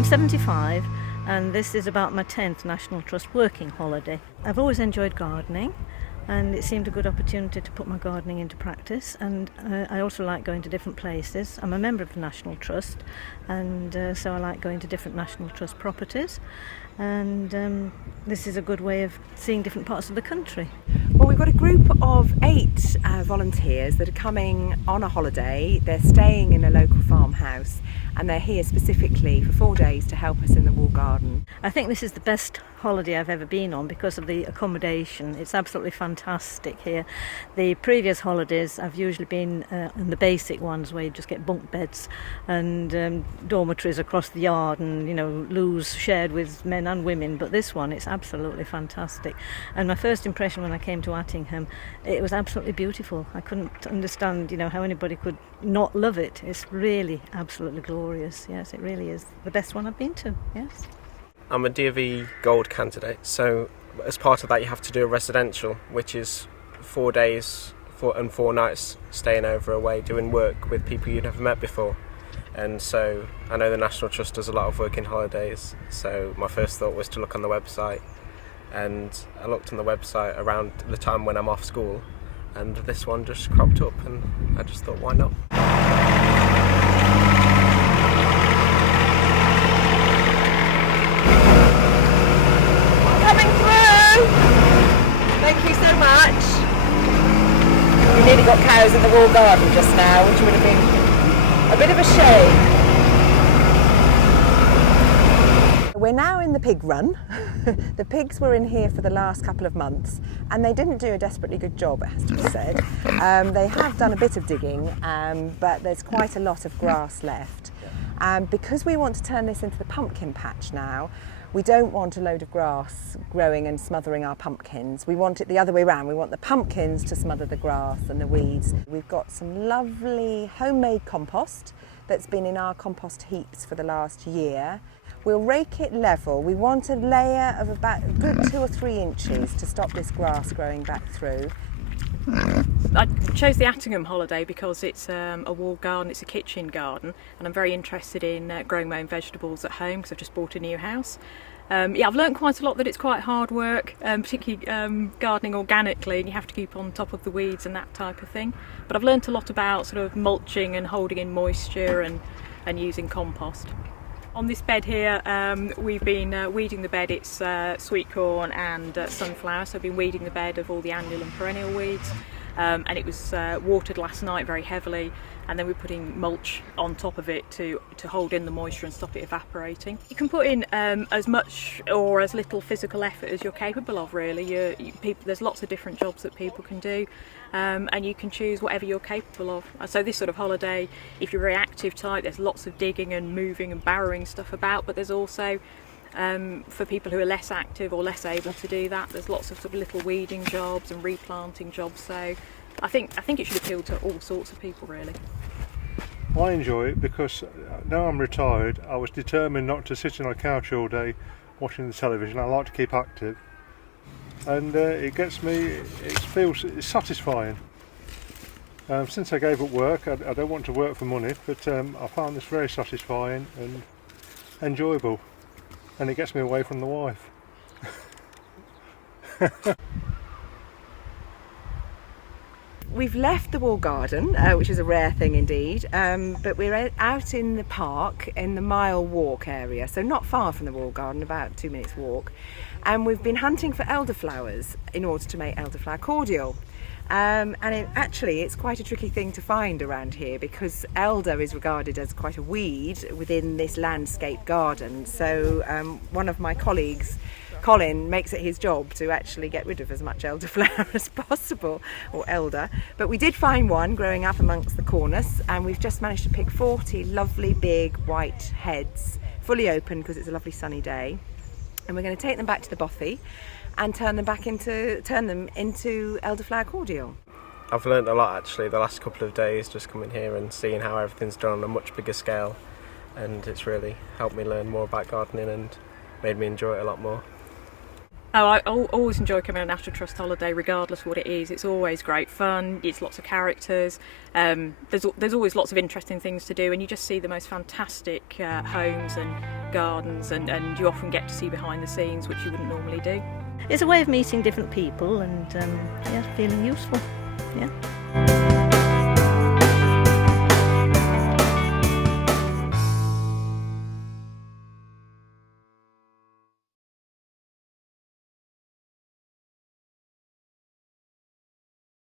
I'm 75 and this is about my 10th National Trust working holiday. I've always enjoyed gardening and it seemed a good opportunity to put my gardening into practice, and I also like going to different places. I'm a member of the National Trust and so I like going to different National Trust properties, and this is a good way of seeing different parts of the country. Well, we've got a group of 8 volunteers that are coming on a holiday. They're staying in a local farmhouse and they're here specifically for 4 days to help us in the wall garden. I think this is the best holiday I've ever been on because of the accommodation. It's absolutely fantastic here. The previous holidays I've usually been in the basic ones where you just get bunk beds and dormitories across the yard and, you know, loos shared with men and women, but this one, it's absolutely fantastic. And my first impression when I came to Attingham, it was absolutely beautiful. I couldn't understand, you know, how anybody could not love it. It's really absolutely glorious. Yes, it really is the best one I've been to. Yes. I'm a DofE Gold candidate, so as part of that you have to do a residential, which is 4 days and 4 nights staying over away doing work with people you've never met before. And so I know the National Trust does a lot of working holidays, so my first thought was to look on the website, and I looked on the website around the time when I'm off school and this one just cropped up and I just thought, why not? Coming through! Thank you so much. We nearly got cows in the wall garden just now, which would have been a bit of a shame. We're now in the pig run. The pigs were in here for the last couple of months and they didn't do a desperately good job, it has to be said. They have done a bit of digging, but there's quite a lot of grass left. Because we want to turn this into the pumpkin patch now, we don't want a load of grass growing and smothering our pumpkins. We want it the other way around. We want the pumpkins to smother the grass and the weeds. We've got some lovely homemade compost that's been in our compost heaps for the last year. We'll rake it level. We want a layer of about a good 2 or 3 inches to stop this grass growing back through. I chose the Attingham holiday because it's a wall garden, it's a kitchen garden, and I'm very interested in growing my own vegetables at home because I've just bought a new house. Yeah, I've learned quite a lot that it's quite hard work, particularly gardening organically, and you have to keep on top of the weeds and that type of thing. But I've learned a lot about sort of mulching and holding in moisture and using compost. On this bed here, we've been weeding the bed. It's sweet corn and sunflower, so I've been weeding the bed of all the annual and perennial weeds. And it was watered last night very heavily, and then we're putting mulch on top of it to hold in the moisture and stop it evaporating. You can put in as much or as little physical effort as you're capable of, really. There's lots of different jobs that people can do, and you can choose whatever you're capable of. So this sort of holiday, if you're a very active type, there's lots of digging and moving and barrowing stuff about, but there's also for people who are less active or less able to do that, there's lots of sort of little weeding jobs and replanting jobs. So I think it should appeal to all sorts of people, really. I enjoy it because now I'm retired, I was determined not to sit on a couch all day watching the television. I like to keep active, and it gets me, it's satisfying. Since I gave up work, I don't want to work for money, but I found this very satisfying and enjoyable, and it gets me away from the wife. We've left the wall garden, which is a rare thing indeed, but we're out in the park in the Mile Walk area, so not far from the wall garden, about 2 minutes walk, and we've been hunting for elderflowers in order to make elderflower cordial. Actually it's quite a tricky thing to find around here because elder is regarded as quite a weed within this landscape garden, so one of my colleagues, Colin, makes it his job to actually get rid of as much elderflower as possible, or elder. But we did find one growing up amongst the cornice, and we've just managed to pick 40 lovely big white heads, fully open because it's a lovely sunny day. And we're going to take them back to the bothy and turn them into elderflower cordial. I've learned a lot actually the last couple of days just coming here and seeing how everything's done on a much bigger scale, and it's really helped me learn more about gardening and made me enjoy it a lot more. Oh, I always enjoy coming on a National Trust holiday, regardless of what it is. It's always great fun. It's lots of characters. There's always lots of interesting things to do, and you just see the most fantastic homes and gardens, and you often get to see behind the scenes, which you wouldn't normally do. It's a way of meeting different people and feeling useful. Yeah.